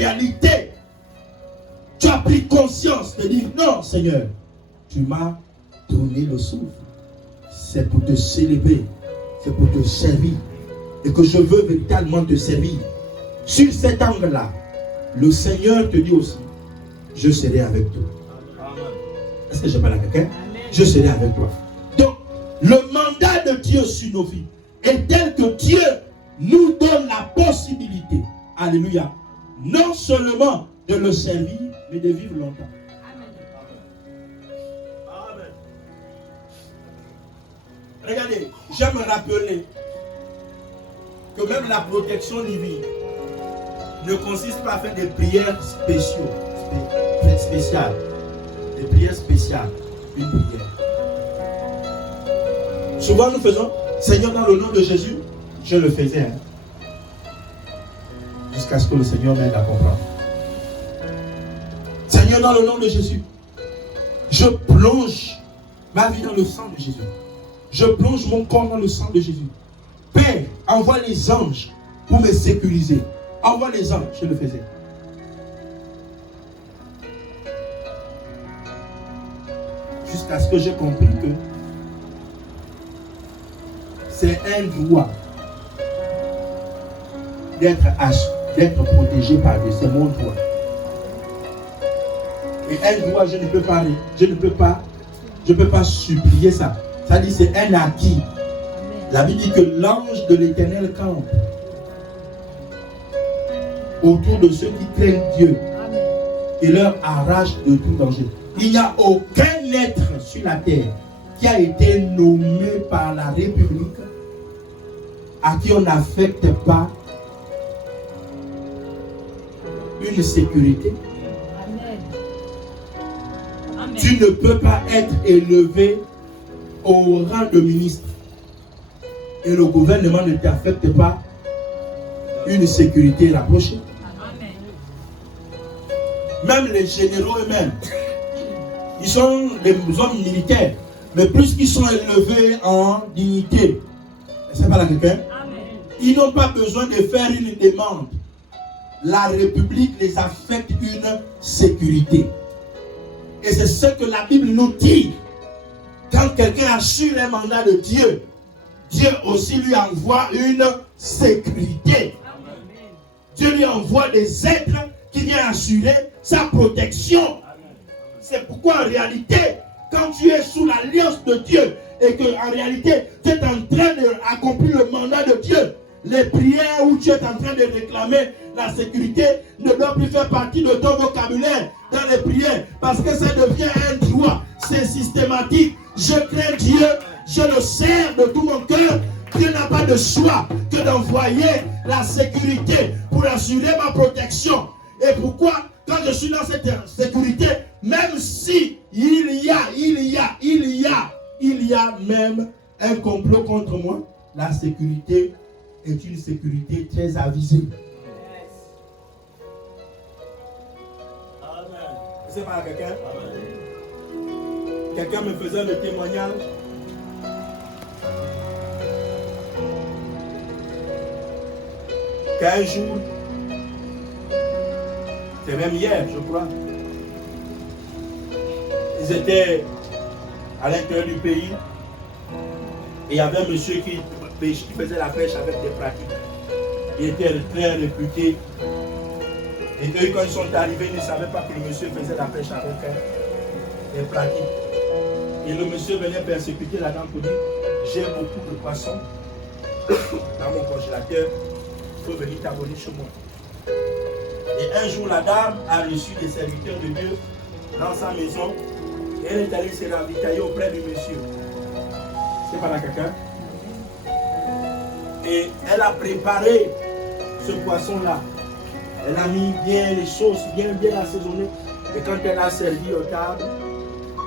réalité, tu as pris conscience de dire non, Seigneur, tu m'as donné le souffle. C'est pour te célébrer, c'est pour te servir. Et que je veux véritablement te servir. Sur cet angle-là, le Seigneur te dit aussi, je serai avec toi. Est-ce que je parle à quelqu'un? Je serai avec toi. Donc, le mandat de Dieu sur nos vies est tel que Dieu nous donne la possibilité, alléluia, non seulement de le servir, mais de vivre longtemps. Amen. Regardez, j'aime rappeler que même la protection divine ne consiste pas à faire des prières spéciales. Des prières spéciales. Une prière. Souvent nous faisons, Seigneur, dans le nom de Jésus, je le faisais. Jusqu'à ce que le Seigneur m'aide à comprendre. Seigneur, dans le nom de Jésus, je plonge ma vie dans le sang de Jésus. Je plonge mon corps dans le sang de Jésus. Père, envoie les anges pour me sécuriser. Envoie les anges, je le faisais. Jusqu'à ce que j'ai compris que c'est un droit d'être protégé par Dieu. C'est mon droit. Et un droit, je ne peux pas supplier ça. Ça dit c'est un acquis. La Bible dit que l'ange de l'Éternel campe autour de ceux qui craignent Dieu et leur arrache de tout danger. Il n'y a aucun être sur la terre qui a été nommé par la République à qui on n'affecte pas une sécurité. Amen. Tu ne peux pas être élevé au rang de ministre et le gouvernement ne t'affecte pas une sécurité rapprochée. Amen. Même les généraux eux-mêmes, ils sont des hommes militaires, mais plus qu'ils sont élevés en dignité, c'est pas la quelqu'un? Ils n'ont pas besoin de faire une demande. La République les affecte une sécurité. Et c'est ce que la Bible nous dit. Quand quelqu'un assure un mandat de Dieu, Dieu aussi lui envoie une sécurité. Dieu lui envoie des êtres qui viennent assurer sa protection. C'est pourquoi en réalité, quand tu es sous l'alliance de Dieu et que en réalité tu es en train d'accomplir le mandat de Dieu, les prières où tu es en train de réclamer la sécurité ne doivent plus faire partie de ton vocabulaire dans les prières parce que ça devient un droit, c'est systématique. Je crains Dieu, je le sers de tout mon cœur. Dieu n'a pas de choix que d'envoyer la sécurité pour assurer ma protection. Et pourquoi, quand je suis dans cette sécurité, même si il y a même un complot contre moi, la sécurité est une sécurité très avisée. Amen. C'est pas quelqu'un? Quelqu'un me faisait le témoignage. Qu'un jour, c'est même hier, je crois, ils étaient à l'intérieur du pays et il y avait un monsieur qui faisait la pêche avec des pratiques. Il était très réputé. Et eux, quand ils sont arrivés, ils ne savaient pas que le monsieur faisait la pêche avec des pratiques. Et le monsieur venait persécuter la dame pour dire, j'ai beaucoup de poissons dans mon congélateur, il faut venir t'abonner chez moi. Et un jour, la dame a reçu des serviteurs de Dieu dans sa maison et elle est allée se ravitailler auprès du monsieur. C'est pas la caca. Et elle a préparé ce poisson-là. Elle a mis bien les sauces, bien assaisonnées. Et quand elle a servi aux tables,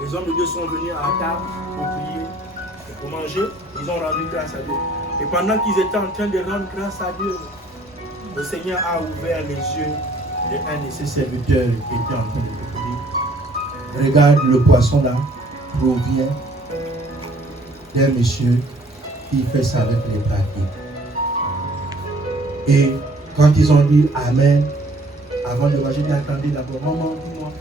les hommes de Dieu sont venus à la table pour prier et pour manger. Ils ont rendu grâce à Dieu. Et pendant qu'ils étaient en train de rendre grâce à Dieu, le Seigneur a ouvert les yeux d'un de ses serviteurs qui était en train de prier. Regarde, le poisson là provient d'un monsieur qui fait ça avec les pratiques. Et quand ils ont dit Amen, Avant de manger, j'ai dit attendez d'abord, maman, dis-moi,